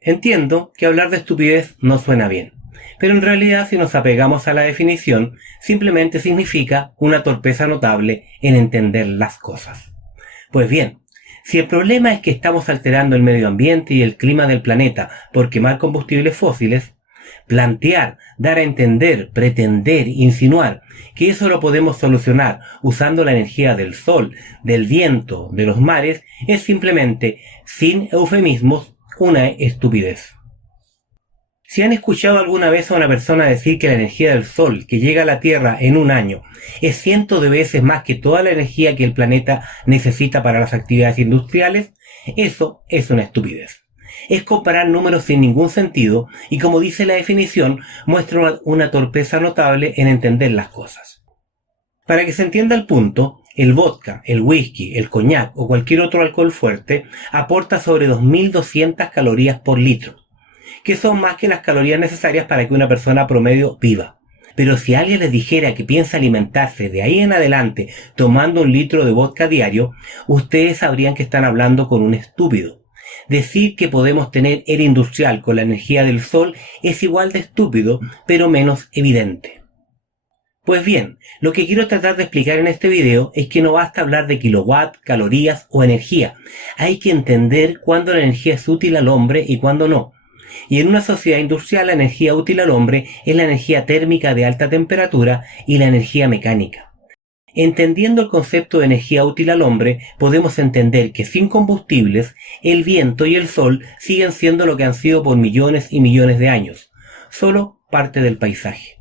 Entiendo que hablar de estupidez no suena bien, pero en realidad si nos apegamos a la definición, simplemente significa una torpeza notable en entender las cosas. Pues bien, si el problema es que estamos alterando el medio ambiente y el clima del planeta por quemar combustibles fósiles, plantear, dar a entender, pretender, insinuar que eso lo podemos solucionar usando la energía del sol, del viento, de los mares, es simplemente, sin eufemismos, una estupidez. Si han escuchado alguna vez a una persona decir que la energía del sol que llega a la Tierra en un año es cientos de veces más que toda la energía que el planeta necesita para las actividades industriales, eso es una estupidez. Es comparar números sin ningún sentido y, como dice la definición, muestra una torpeza notable en entender las cosas. Para que se entienda el punto, el vodka, el whisky, el coñac o cualquier otro alcohol fuerte aporta sobre 2.200 calorías por litro, que son más que las calorías necesarias para que una persona promedio viva. Pero si alguien les dijera que piensa alimentarse de ahí en adelante tomando 1 litro de vodka diario, ustedes sabrían que están hablando con un estúpido. Decir que podemos tener era industrial con la energía del sol es igual de estúpido, pero menos evidente. Pues bien, lo que quiero tratar de explicar en este video es que no basta hablar de kilowatt, calorías o energía. Hay que entender cuándo la energía es útil al hombre y cuándo no. Y en una sociedad industrial la energía útil al hombre es la energía térmica de alta temperatura y la energía mecánica. Entendiendo el concepto de energía útil al hombre, podemos entender que sin combustibles, el viento y el sol siguen siendo lo que han sido por millones y millones de años, solo parte del paisaje.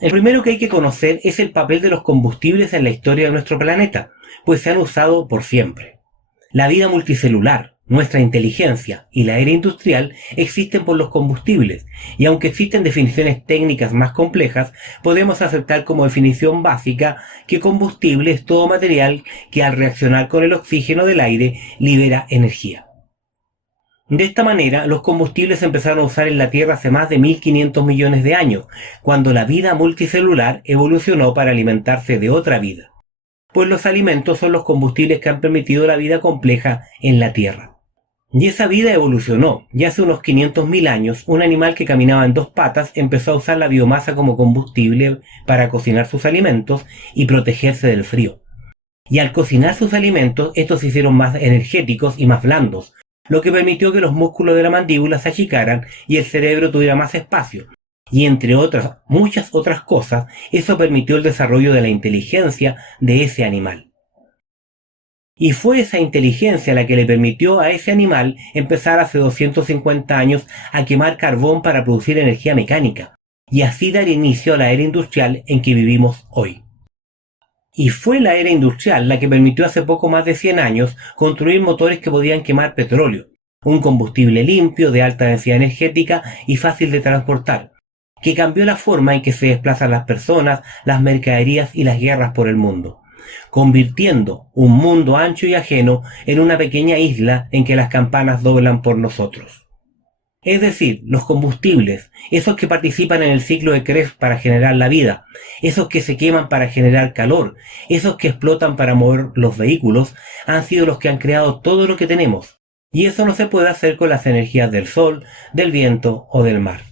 El primero que hay que conocer es el papel de los combustibles en la historia de nuestro planeta, pues se han usado por siempre. La vida multicelular, nuestra inteligencia y la era industrial existen por los combustibles, y aunque existen definiciones técnicas más complejas, podemos aceptar como definición básica que combustible es todo material que al reaccionar con el oxígeno del aire libera energía. De esta manera, los combustibles se empezaron a usar en la Tierra hace más de 1.500 millones de años, cuando la vida multicelular evolucionó para alimentarse de otra vida, pues los alimentos son los combustibles que han permitido la vida compleja en la Tierra. Y esa vida evolucionó, y hace unos 500.000 años, un animal que caminaba en 2 patas empezó a usar la biomasa como combustible para cocinar sus alimentos y protegerse del frío. Y al cocinar sus alimentos, estos se hicieron más energéticos y más blandos, lo que permitió que los músculos de la mandíbula se achicaran y el cerebro tuviera más espacio. Y entre otras, muchas otras cosas, eso permitió el desarrollo de la inteligencia de ese animal. Y fue esa inteligencia la que le permitió a ese animal empezar hace 250 años a quemar carbón para producir energía mecánica, y así dar inicio a la era industrial en que vivimos hoy. Y fue la era industrial la que permitió hace poco más de 100 años construir motores que podían quemar petróleo, un combustible limpio, de alta densidad energética y fácil de transportar, que cambió la forma en que se desplazan las personas, las mercaderías y las guerras por el mundo, convirtiendo un mundo ancho y ajeno en una pequeña isla en que las campanas doblan por nosotros. Es decir, los combustibles, esos que participan en el ciclo de Krebs para generar la vida, esos que se queman para generar calor, esos que explotan para mover los vehículos, han sido los que han creado todo lo que tenemos, y eso no se puede hacer con las energías del sol, del viento o del mar.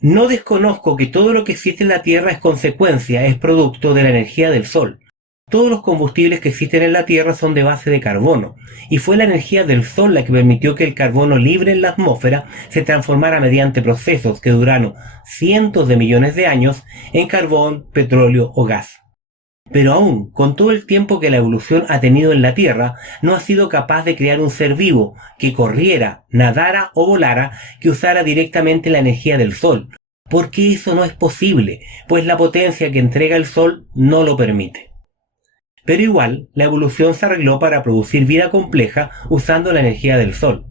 No desconozco que todo lo que existe en la Tierra es consecuencia, es producto de la energía del sol. Todos los combustibles que existen en la Tierra son de base de carbono, y fue la energía del sol la que permitió que el carbono libre en la atmósfera se transformara mediante procesos que duraron cientos de millones de años en carbón, petróleo o gas. Pero aún, con todo el tiempo que la evolución ha tenido en la Tierra, no ha sido capaz de crear un ser vivo que corriera, nadara o volara que usara directamente la energía del sol, porque eso no es posible, pues la potencia que entrega el sol no lo permite. Pero igual, la evolución se arregló para producir vida compleja usando la energía del sol.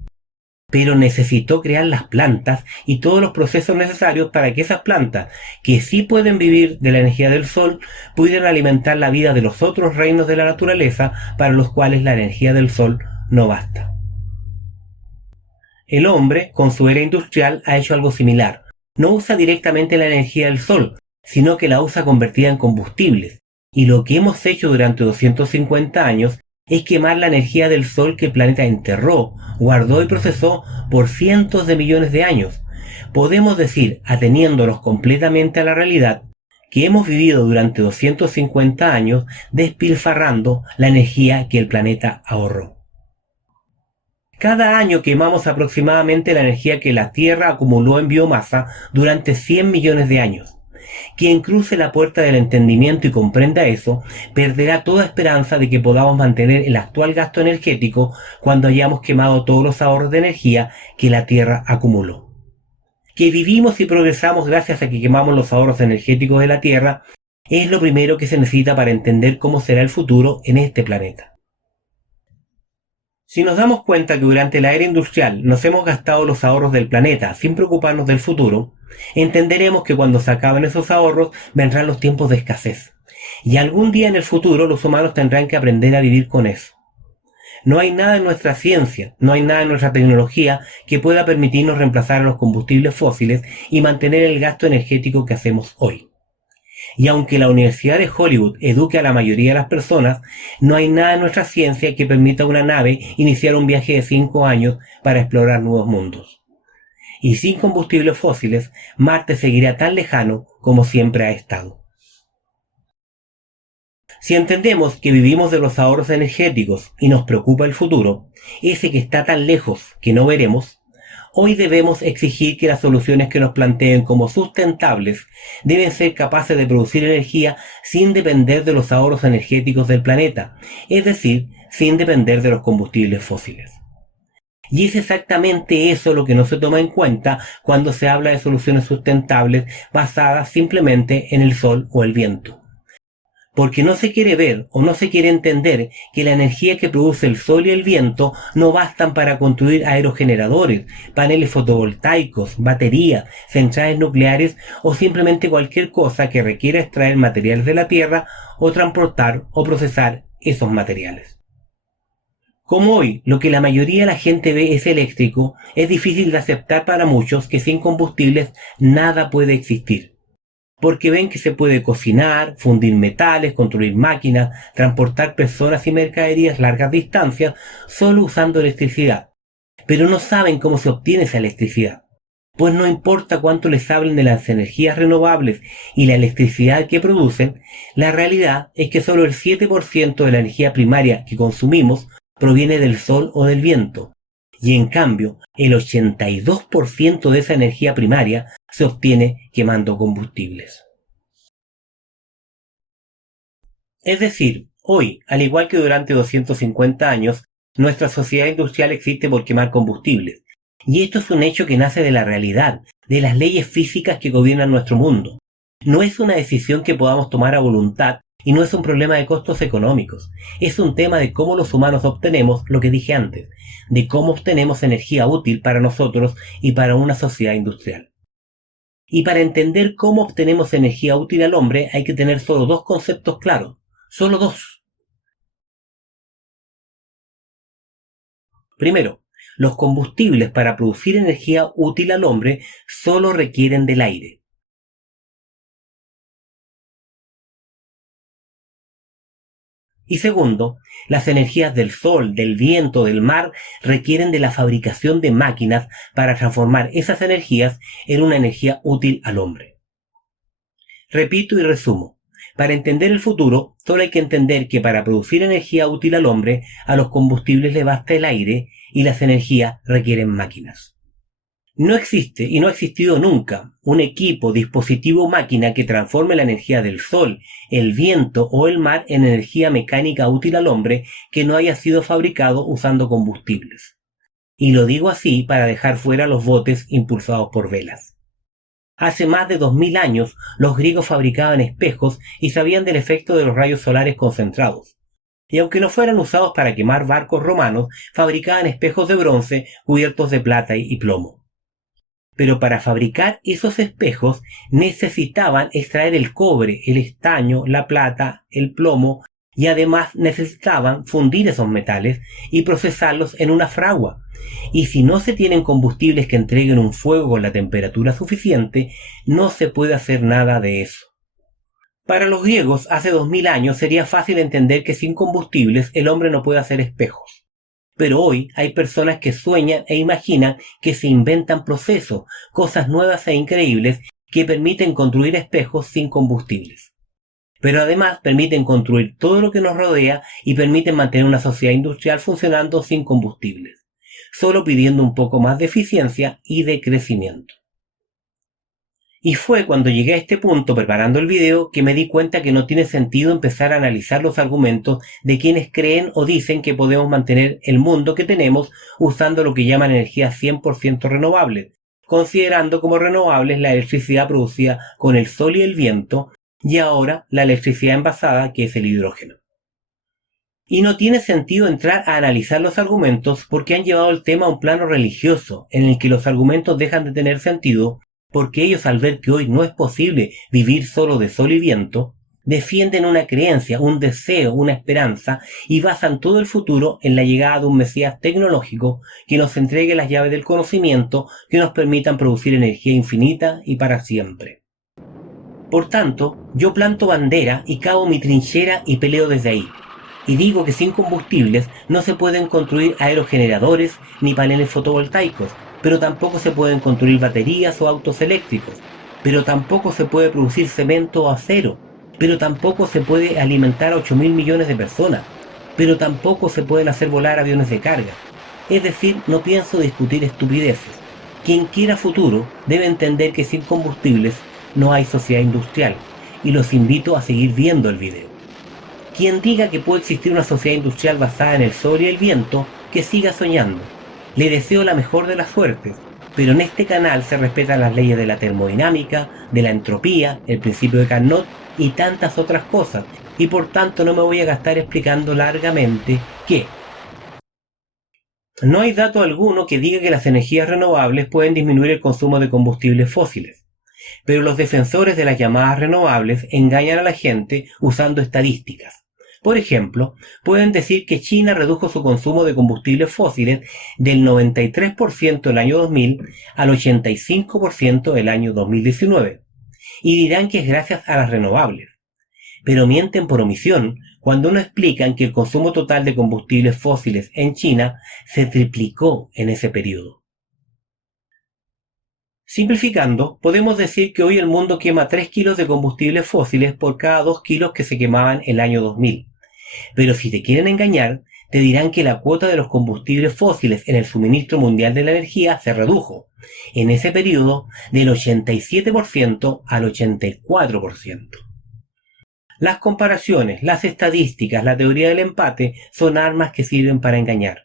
Pero necesitó crear las plantas y todos los procesos necesarios para que esas plantas, que sí pueden vivir de la energía del sol, pudieran alimentar la vida de los otros reinos de la naturaleza para los cuales la energía del sol no basta. El hombre, con su era industrial, ha hecho algo similar. No usa directamente la energía del sol, sino que la usa convertida en combustibles. Y lo que hemos hecho durante 250 años es quemar la energía del Sol que el planeta enterró, guardó y procesó por cientos de millones de años. Podemos decir, ateniéndonos completamente a la realidad, que hemos vivido durante 250 años despilfarrando la energía que el planeta ahorró. Cada año quemamos aproximadamente la energía que la Tierra acumuló en biomasa durante 100 millones de años. Quien cruce la puerta del entendimiento y comprenda eso, perderá toda esperanza de que podamos mantener el actual gasto energético cuando hayamos quemado todos los ahorros de energía que la Tierra acumuló. Que vivimos y progresamos gracias a que quemamos los ahorros energéticos de la Tierra es lo primero que se necesita para entender cómo será el futuro en este planeta. Si nos damos cuenta que durante la era industrial nos hemos gastado los ahorros del planeta sin preocuparnos del futuro, entenderemos que cuando se acaben esos ahorros vendrán los tiempos de escasez. Y algún día en el futuro los humanos tendrán que aprender a vivir con eso. No hay nada en nuestra ciencia, no hay nada en nuestra tecnología que pueda permitirnos reemplazar a los combustibles fósiles y mantener el gasto energético que hacemos hoy. Y aunque la Universidad de Hollywood eduque a la mayoría de las personas, no hay nada en nuestra ciencia que permita a una nave iniciar un viaje de 5 años para explorar nuevos mundos. Y sin combustibles fósiles, Marte seguirá tan lejano como siempre ha estado. Si entendemos que vivimos de los ahorros energéticos y nos preocupa el futuro, ese que está tan lejos que no veremos, hoy debemos exigir que las soluciones que nos planteen como sustentables deben ser capaces de producir energía sin depender de los ahorros energéticos del planeta, es decir, sin depender de los combustibles fósiles. Y es exactamente eso lo que no se toma en cuenta cuando se habla de soluciones sustentables basadas simplemente en el sol o el viento. Porque no se quiere ver o no se quiere entender que la energía que produce el sol y el viento no bastan para construir aerogeneradores, paneles fotovoltaicos, baterías, centrales nucleares o simplemente cualquier cosa que requiera extraer materiales de la tierra o transportar o procesar esos materiales. Como hoy lo que la mayoría de la gente ve es eléctrico, es difícil de aceptar para muchos que sin combustibles nada puede existir. Porque ven que se puede cocinar, fundir metales, construir máquinas, transportar personas y mercaderías largas distancias solo usando electricidad. Pero no saben cómo se obtiene esa electricidad. Pues no importa cuánto les hablen de las energías renovables y la electricidad que producen, la realidad es que solo el 7% de la energía primaria que consumimos proviene del sol o del viento. Y en cambio, el 82% de esa energía primaria se obtiene quemando combustibles. Es decir, hoy, al igual que durante 250 años, nuestra sociedad industrial existe por quemar combustibles. Y esto es un hecho que nace de la realidad, de las leyes físicas que gobiernan nuestro mundo. No es una decisión que podamos tomar a voluntad y no es un problema de costos económicos. Es un tema de cómo los humanos obtenemos lo que dije antes, de cómo obtenemos energía útil para nosotros y para una sociedad industrial. Y para entender cómo obtenemos energía útil al hombre hay que tener solo dos conceptos claros, solo dos. Primero, los combustibles para producir energía útil al hombre solo requieren del aire. Y segundo, las energías del sol, del viento, del mar requieren de la fabricación de máquinas para transformar esas energías en una energía útil al hombre. Repito y resumo. Para entender el futuro, solo hay que entender que para producir energía útil al hombre, a los combustibles le basta el aire y las energías requieren máquinas. No existe y no ha existido nunca un equipo, dispositivo o máquina que transforme la energía del sol, el viento o el mar en energía mecánica útil al hombre que no haya sido fabricado usando combustibles. Y lo digo así para dejar fuera los botes impulsados por velas. Hace más de 2000 años los griegos fabricaban espejos y sabían del efecto de los rayos solares concentrados. Y aunque no fueran usados para quemar barcos romanos, fabricaban espejos de bronce cubiertos de plata y plomo. Pero para fabricar esos espejos necesitaban extraer el cobre, el estaño, la plata, el plomo y además necesitaban fundir esos metales y procesarlos en una fragua. Y si no se tienen combustibles que entreguen un fuego con la temperatura suficiente, no se puede hacer nada de eso. Para los griegos, hace 2000 años sería fácil entender que sin combustibles el hombre no puede hacer espejos. Pero hoy hay personas que sueñan e imaginan que se inventan procesos, cosas nuevas e increíbles que permiten construir espejos sin combustibles. Pero además permiten construir todo lo que nos rodea y permiten mantener una sociedad industrial funcionando sin combustibles, solo pidiendo un poco más de eficiencia y de crecimiento. Y fue cuando llegué a este punto preparando el video que me di cuenta que no tiene sentido empezar a analizar los argumentos de quienes creen o dicen que podemos mantener el mundo que tenemos usando lo que llaman energías 100% renovables, considerando como renovables la electricidad producida con el sol y el viento, y ahora la electricidad envasada, que es el hidrógeno. Y no tiene sentido entrar a analizar los argumentos porque han llevado el tema a un plano religioso, en el que los argumentos dejan de tener sentido, porque ellos, al ver que hoy no es posible vivir solo de sol y viento, defienden una creencia, un deseo, una esperanza, y basan todo el futuro en la llegada de un Mesías tecnológico que nos entregue las llaves del conocimiento que nos permitan producir energía infinita y para siempre. Por tanto, yo planto bandera y cavo mi trinchera y peleo desde ahí. Y digo que sin combustibles no se pueden construir aerogeneradores ni paneles fotovoltaicos, pero tampoco se pueden construir baterías o autos eléctricos, pero tampoco se puede producir cemento o acero, pero tampoco se puede alimentar a 8.000 millones de personas, pero tampoco se pueden hacer volar aviones de carga. Es decir, no pienso discutir estupideces. Quien quiera futuro debe entender que sin combustibles no hay sociedad industrial, y los invito a seguir viendo el video. Quien diga que puede existir una sociedad industrial basada en el sol y el viento, que siga soñando. Le deseo la mejor de las suertes, pero en este canal se respetan las leyes de la termodinámica, de la entropía, el principio de Carnot y tantas otras cosas, y por tanto no me voy a gastar explicando largamente que no hay dato alguno que diga que las energías renovables pueden disminuir el consumo de combustibles fósiles, pero los defensores de las llamadas renovables engañan a la gente usando estadísticas. Por ejemplo, pueden decir que China redujo su consumo de combustibles fósiles del 93% el año 2000 al 85% el año 2019, y dirán que es gracias a las renovables. Pero mienten por omisión cuando no explican que el consumo total de combustibles fósiles en China se triplicó en ese periodo. Simplificando, podemos decir que hoy el mundo quema 3 kilos de combustibles fósiles por cada 2 kilos que se quemaban el año 2000. Pero si te quieren engañar, te dirán que la cuota de los combustibles fósiles en el suministro mundial de la energía se redujo, en ese periodo, del 87% al 84%. Las comparaciones, las estadísticas, la teoría del empate son armas que sirven para engañar.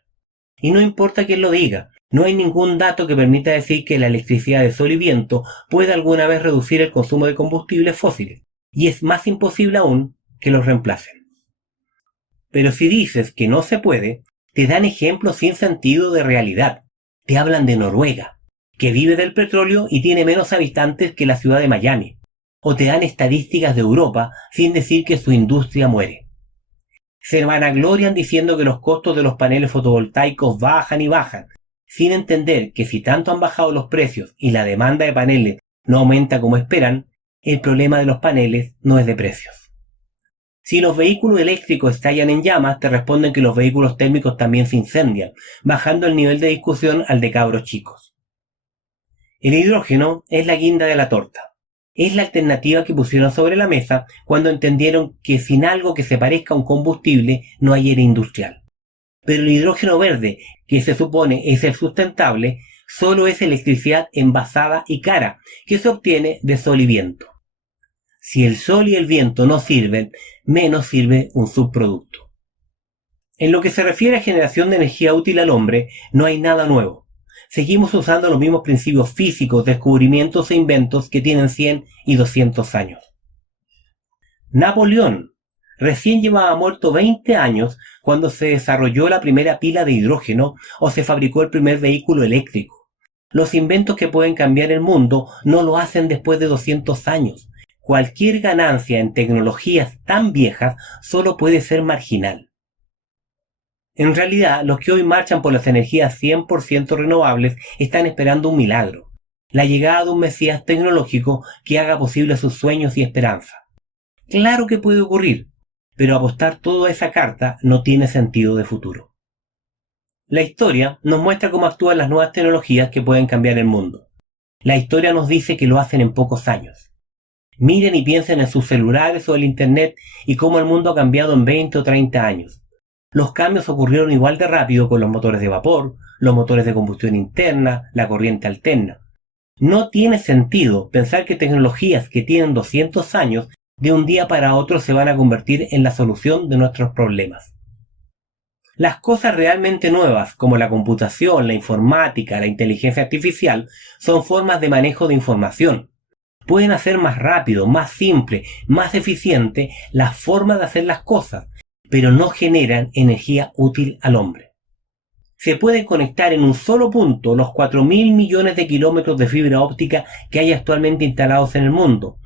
Y no importa quién lo diga, no hay ningún dato que permita decir que la electricidad de sol y viento pueda alguna vez reducir el consumo de combustibles fósiles, y es más imposible aún que los reemplacen. Pero si dices que no se puede, te dan ejemplos sin sentido de realidad. Te hablan de Noruega, que vive del petróleo y tiene menos habitantes que la ciudad de Miami. O te dan estadísticas de Europa sin decir que su industria muere. Se vanaglorian diciendo que los costos de los paneles fotovoltaicos bajan y bajan, sin entender que si tanto han bajado los precios y la demanda de paneles no aumenta como esperan, el problema de los paneles no es de precios. Si los vehículos eléctricos estallan en llamas, te responden que los vehículos térmicos también se incendian, bajando el nivel de discusión al de cabros chicos. El hidrógeno es la guinda de la torta. Es la alternativa que pusieron sobre la mesa cuando entendieron que sin algo que se parezca a un combustible no hay era industrial. Pero el hidrógeno verde, que se supone es el sustentable, solo es electricidad envasada y cara, que se obtiene de sol y viento. Si el sol y el viento no sirven, menos sirve un subproducto. En lo que se refiere a generación de energía útil al hombre, no hay nada nuevo. Seguimos usando los mismos principios físicos, descubrimientos e inventos que tienen 100 y 200 años. Napoleón recién llevaba muerto 20 años cuando se desarrolló la primera pila de hidrógeno o se fabricó el primer vehículo eléctrico. Los inventos que pueden cambiar el mundo no lo hacen después de 200 años. Cualquier ganancia en tecnologías tan viejas solo puede ser marginal. En realidad, los que hoy marchan por las energías 100% renovables están esperando un milagro, la llegada de un Mesías tecnológico que haga posible sus sueños y esperanzas. Claro que puede ocurrir, pero apostar todo a esa carta no tiene sentido de futuro. La historia nos muestra cómo actúan las nuevas tecnologías que pueden cambiar el mundo. La historia nos dice que lo hacen en pocos años. Miren y piensen en sus celulares o el Internet y cómo el mundo ha cambiado en 20 o 30 años. Los cambios ocurrieron igual de rápido con los motores de vapor, los motores de combustión interna, la corriente alterna. No tiene sentido pensar que tecnologías que tienen 200 años de un día para otro se van a convertir en la solución de nuestros problemas. Las cosas realmente nuevas, como la computación, la informática, la inteligencia artificial, son formas de manejo de información. Pueden hacer más rápido, más simple, más eficiente la forma de hacer las cosas, pero no generan energía útil al hombre. Se pueden conectar en un solo punto los 4.000 millones de kilómetros de fibra óptica que hay actualmente instalados en el mundo,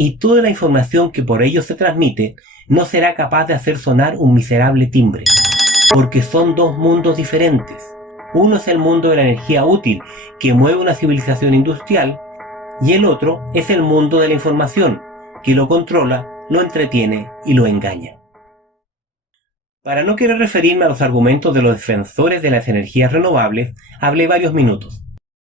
y toda la información que por ello se transmite no será capaz de hacer sonar un miserable timbre, porque son dos mundos diferentes. Uno es el mundo de la energía útil que mueve una civilización industrial, y el otro es el mundo de la información que lo controla, lo entretiene y lo engaña. Para no querer referirme a los argumentos de los defensores de las energías renovables, hablé varios minutos.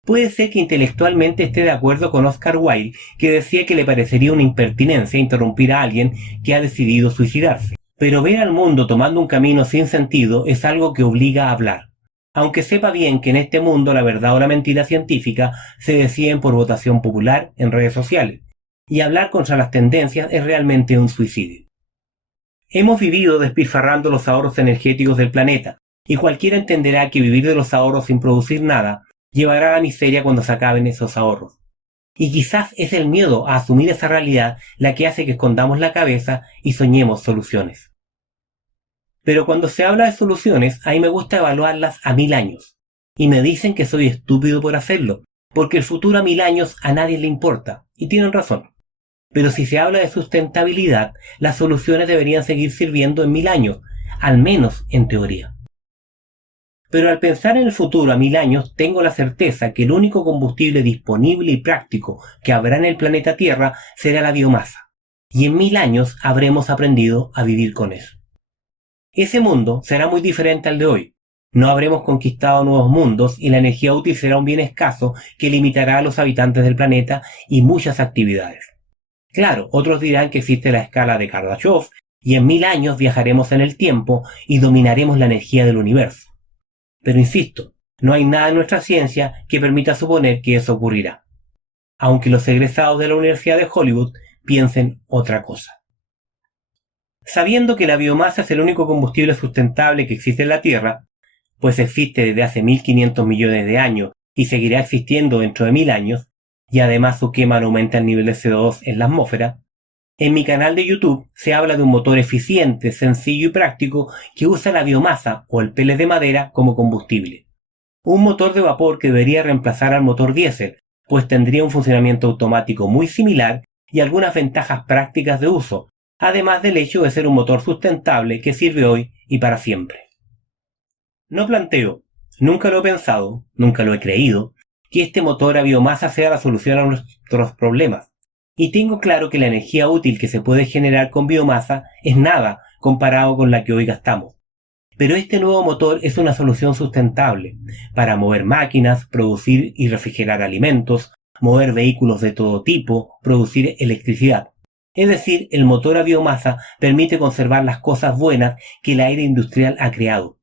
Puede ser que intelectualmente esté de acuerdo con Oscar Wilde, que decía que le parecería una impertinencia interrumpir a alguien que ha decidido suicidarse. Pero ver al mundo tomando un camino sin sentido es algo que obliga a hablar. Aunque sepa bien que en este mundo la verdad o la mentira científica se deciden por votación popular en redes sociales, y hablar contra las tendencias es realmente un suicidio. Hemos vivido despilfarrando los ahorros energéticos del planeta, y cualquiera entenderá que vivir de los ahorros sin producir nada llevará a la miseria cuando se acaben esos ahorros. Y quizás es el miedo a asumir esa realidad la que hace que escondamos la cabeza y soñemos soluciones. Pero cuando se habla de soluciones, a mí me gusta evaluarlas a 1000 años. Y me dicen que soy estúpido por hacerlo, porque el futuro a 1000 años a nadie le importa, y tienen razón. Pero si se habla de sustentabilidad, las soluciones deberían seguir sirviendo en 1000 años, al menos en teoría. Pero al pensar en el futuro a 1000 años, tengo la certeza que el único combustible disponible y práctico que habrá en el planeta Tierra será la biomasa. Y en 1000 años habremos aprendido a vivir con eso. Ese mundo será muy diferente al de hoy. No habremos conquistado nuevos mundos y la energía útil será un bien escaso que limitará a los habitantes del planeta y muchas actividades. Claro, otros dirán que existe la escala de Kardashev y en 1000 años viajaremos en el tiempo y dominaremos la energía del universo. Pero insisto, no hay nada en nuestra ciencia que permita suponer que eso ocurrirá, aunque los egresados de la Universidad de Hollywood piensen otra cosa. Sabiendo que la biomasa es el único combustible sustentable que existe en la Tierra, pues existe desde hace 1500 millones de años y seguirá existiendo dentro de 1000 años, y además su quema no aumenta el nivel de CO2 en la atmósfera, en mi canal de YouTube se habla de un motor eficiente, sencillo y práctico que usa la biomasa o el pellet de madera como combustible. Un motor de vapor que debería reemplazar al motor diésel, pues tendría un funcionamiento automático muy similar y algunas ventajas prácticas de uso, además del hecho de ser un motor sustentable que sirve hoy y para siempre. No planteo, nunca lo he pensado, nunca lo he creído, que este motor a biomasa sea la solución a nuestros problemas. Y tengo claro que la energía útil que se puede generar con biomasa es nada comparado con la que hoy gastamos. Pero este nuevo motor es una solución sustentable para mover máquinas, producir y refrigerar alimentos, mover vehículos de todo tipo, producir electricidad. Es decir, el motor a biomasa permite conservar las cosas buenas que el aire industrial ha creado.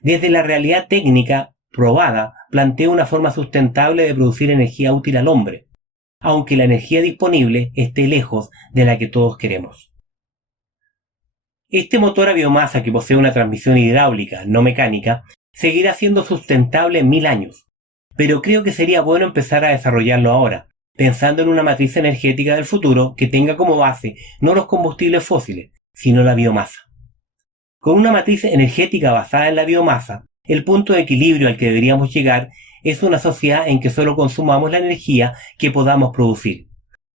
Desde la realidad técnica probada, plantea una forma sustentable de producir energía útil al hombre, aunque la energía disponible esté lejos de la que todos queremos. Este motor a biomasa, que posee una transmisión hidráulica, no mecánica, seguirá siendo sustentable en 1000 años, pero creo que sería bueno empezar a desarrollarlo ahora, pensando en una matriz energética del futuro que tenga como base no los combustibles fósiles, sino la biomasa. Con una matriz energética basada en la biomasa, el punto de equilibrio al que deberíamos llegar es una sociedad en que solo consumamos la energía que podamos producir.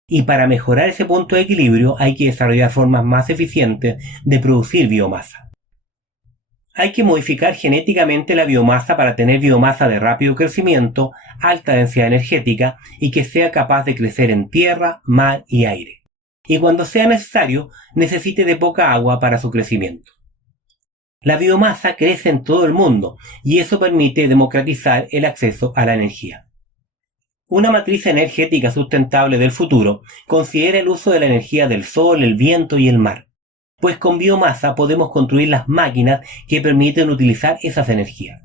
Y para mejorar ese punto de equilibrio hay que desarrollar formas más eficientes de producir biomasa. Hay que modificar genéticamente la biomasa para tener biomasa de rápido crecimiento, alta densidad energética y que sea capaz de crecer en tierra, mar y aire. y cuando sea necesario necesite de poca agua para su crecimiento. La biomasa crece en todo el mundo y eso permite democratizar el acceso a la energía. Una matriz energética sustentable del futuro considera el uso de la energía del sol, el viento y el mar, pues con biomasa podemos construir las máquinas que permiten utilizar esas energías.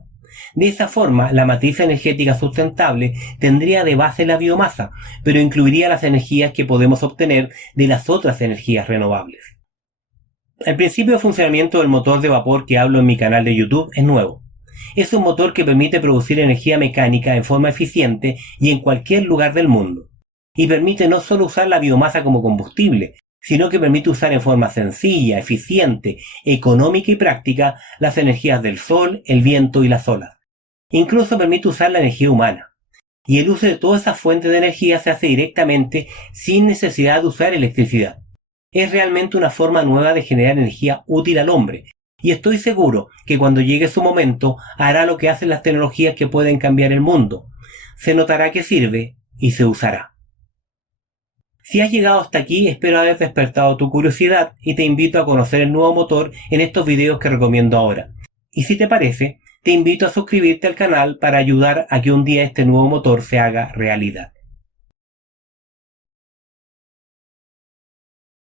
De esa forma, la matriz energética sustentable tendría de base la biomasa, pero incluiría las energías que podemos obtener de las otras energías renovables. El principio de funcionamiento del motor de vapor que hablo en mi canal de YouTube es nuevo. Es un motor que permite producir energía mecánica en forma eficiente y en cualquier lugar del mundo. Y permite no solo usar la biomasa como combustible, sino que permite usar en forma sencilla, eficiente, económica y práctica las energías del sol, el viento y las olas. Incluso permite usar la energía humana. Y el uso de todas esas fuentes de energía se hace directamente sin necesidad de usar electricidad. Es realmente una forma nueva de generar energía útil al hombre, y estoy seguro que cuando llegue su momento hará lo que hacen las tecnologías que pueden cambiar el mundo. Se notará que sirve y se usará. Si has llegado hasta aquí, espero haber despertado tu curiosidad y te invito a conocer el nuevo motor en estos videos que recomiendo ahora. Y si te parece, te invito a suscribirte al canal para ayudar a que un día este nuevo motor se haga realidad.